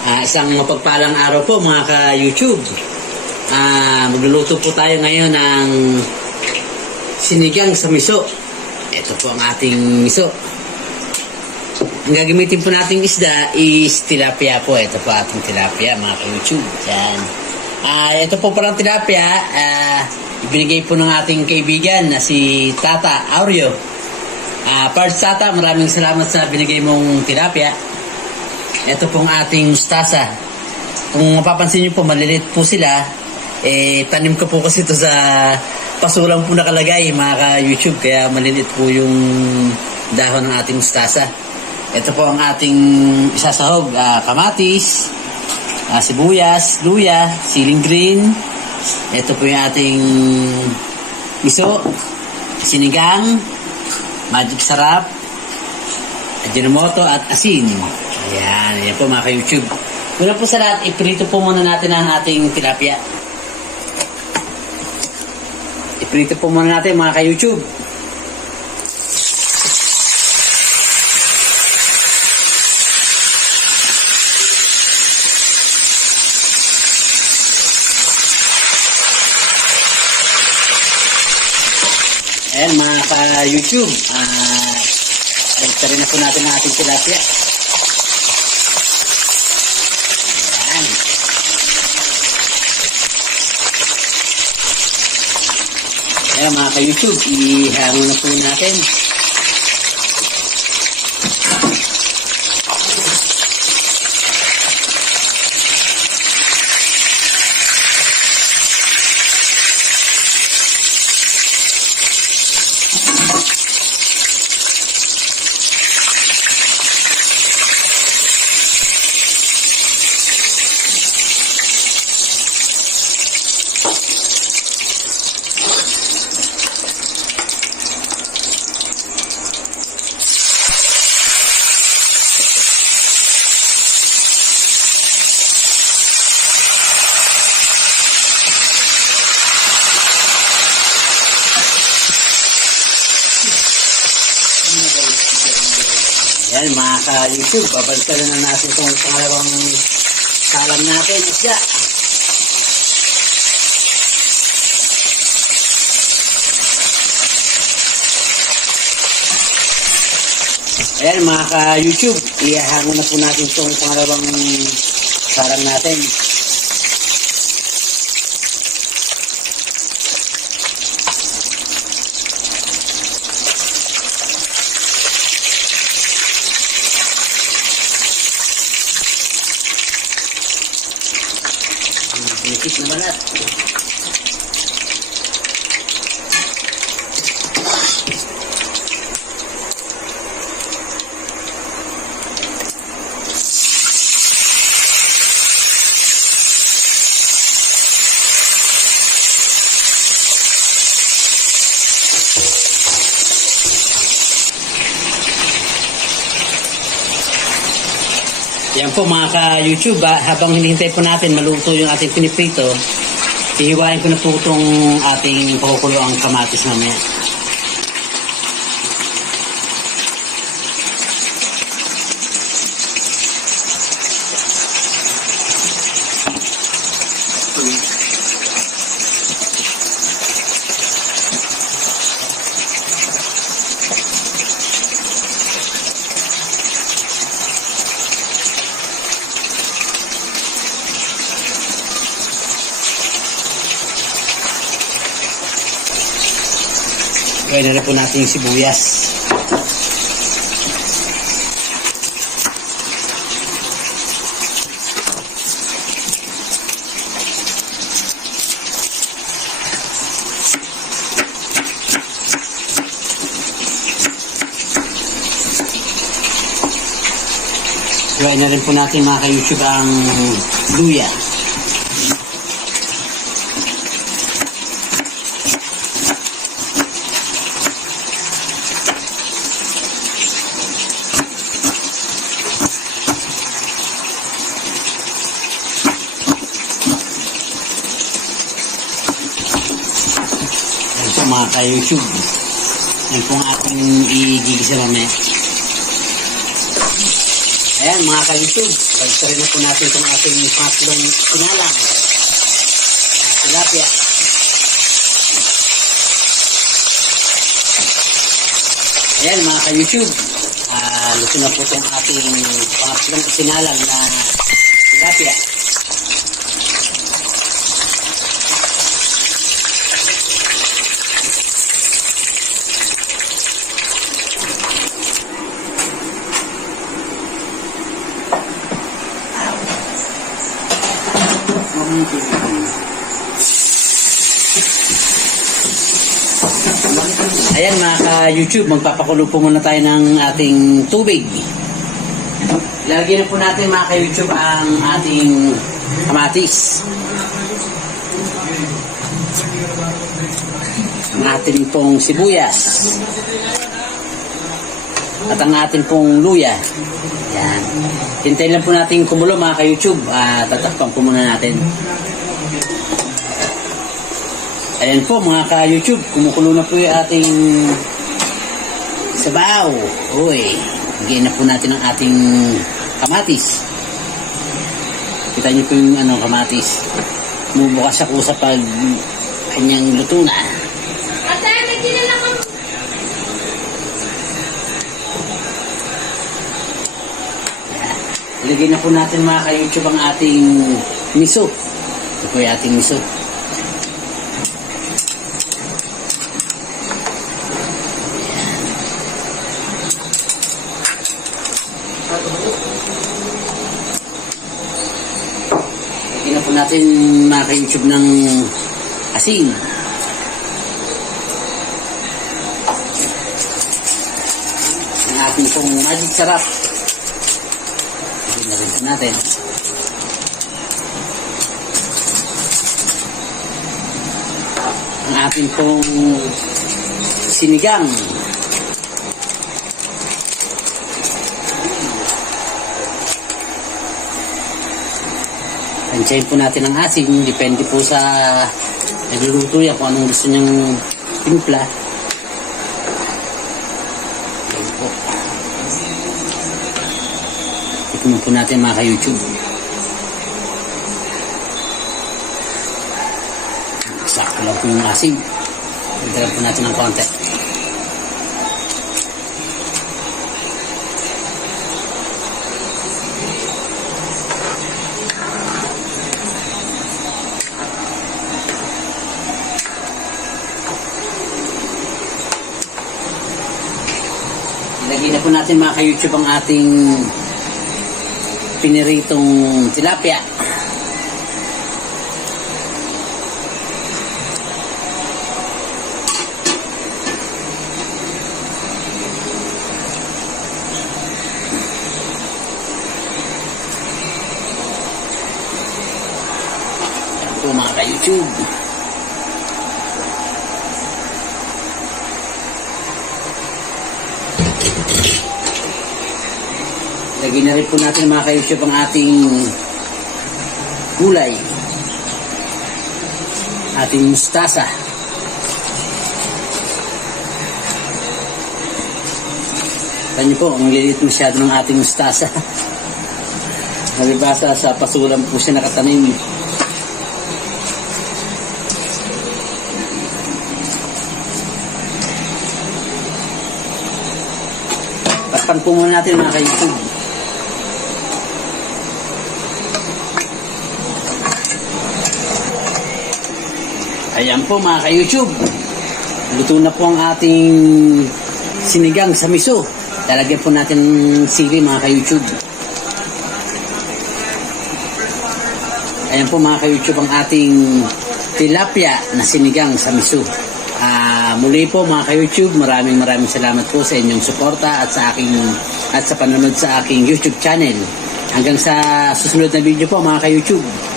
Isang mapagpalang araw po mga ka-YouTube. Magluluto po tayo ngayon ng sinigang sa miso. Ito po ang ating miso. Ang gagamitin po nating isda is tilapia po. Ito po ating tilapia mga ka-YouTube. Yan. Ito po parang tilapia. Ibinigay po ng ating kaibigan na si Tata Aureo. Parts Tata, maraming salamat sa binigay mong tilapia. Ito pong ating mustasa. Kung mapapansin nyo po, maliliit po sila. Tanim ko po kasi ito sa pasulang po nakalagay mga ka-YouTube. Kaya maliliit po yung dahon ng ating mustasa. Ito po ang ating isasahog. Kamatis, sibuyas, luya, siling green. Ito po yung ating miso, sinigang, magic sarap, ajinomoto at asin. Ayan po mga ka-YouTube. Una po sa lahat, iprito po muna natin ang ating tilapia. Iprito po muna natin mga ka-YouTube. Ayan mga ka-YouTube. Rin na po natin ang ating tilapia. Ayan. Ayan mga ka-YouTube, ihango na po natin. Ayan mga ka-YouTube, babalikan na natin itong pangalawang salang natin. Isda. Ayan mga ka-YouTube, ihahango na po natin itong pangalawang salang natin. Bisit na balat. Yan po mga ka-YouTube, habang hinihintay po natin maluto yung ating piniprito, ihiwain ko na po itong ating pakukulo ang kamatis mamaya. Gawin na rin po natin yung sibuyas. Gawin na rin po natin mga ka-YouTube ang luya. Mga ka-YouTube, yan pong ating igigisa mamaya. Ayan mga ka-YouTube, Pagsarin na po natin itong ating patlong sinalang. Tilapia. Ayan mga ka-YouTube. Luto na po itong ating patlong sinalang na tilapia. Ayan mga ka-YouTube, magpapakulo po muna tayo ng ating tubig. Lagyan na po natin mga ka-YouTube ang ating kamatis. Ang ating pong sibuyas. At ang ating pong luya. Yan. Hintayin lang po natin kumulo mga ka-YouTube. Tatakpan po muna natin. Ayan po mga ka-YouTube, kumukulo na po yung ating sabaw. Uy, bigyan na po natin ang ating kamatis. Kita niyo po yung kamatis. Bumubukas siya po sa pag kanyang luto na. Ilagay na po natin mga ka-YouTube ang ating miso. Ito po yung ating miso. Lagyan na po natin mga ka-YouTube ng asin. Ang ating pong magic sarap. Lagyan na rin po natin. Ang ating pong sinigang. Tansyahin po natin ang asin. Depende po sa nagluluto yan kung anong gusto niyang timpla. Ayan po. Tikman po natin mga ka-YouTube. Sakto lang po yung asin. Dagdagan po natin ng konti. Ilagay na po natin mga ka-YouTube ang ating piniritong tilapia. Yan po mga ka-YouTube. Lagyan na rin po natin mga ka-YouTube ang ating gulay. Ating mustasa. Tanyo po, ang lilit masyado ng ating mustasa. Nabibasa sa pasulang po siya nakatanim. Takpan po muna natin mga ka-YouTube. Ayan po mga ka-YouTube. Luto na po ang ating sinigang sa miso. Lalagyan po natin sili mga ka-YouTube. Ayan po mga ka-YouTube ang ating tilapia na sinigang sa miso. Muli po mga ka-YouTube, maraming salamat po sa inyong suporta at sa panonood sa aking YouTube channel. Hanggang sa susunod na video po mga ka-YouTube.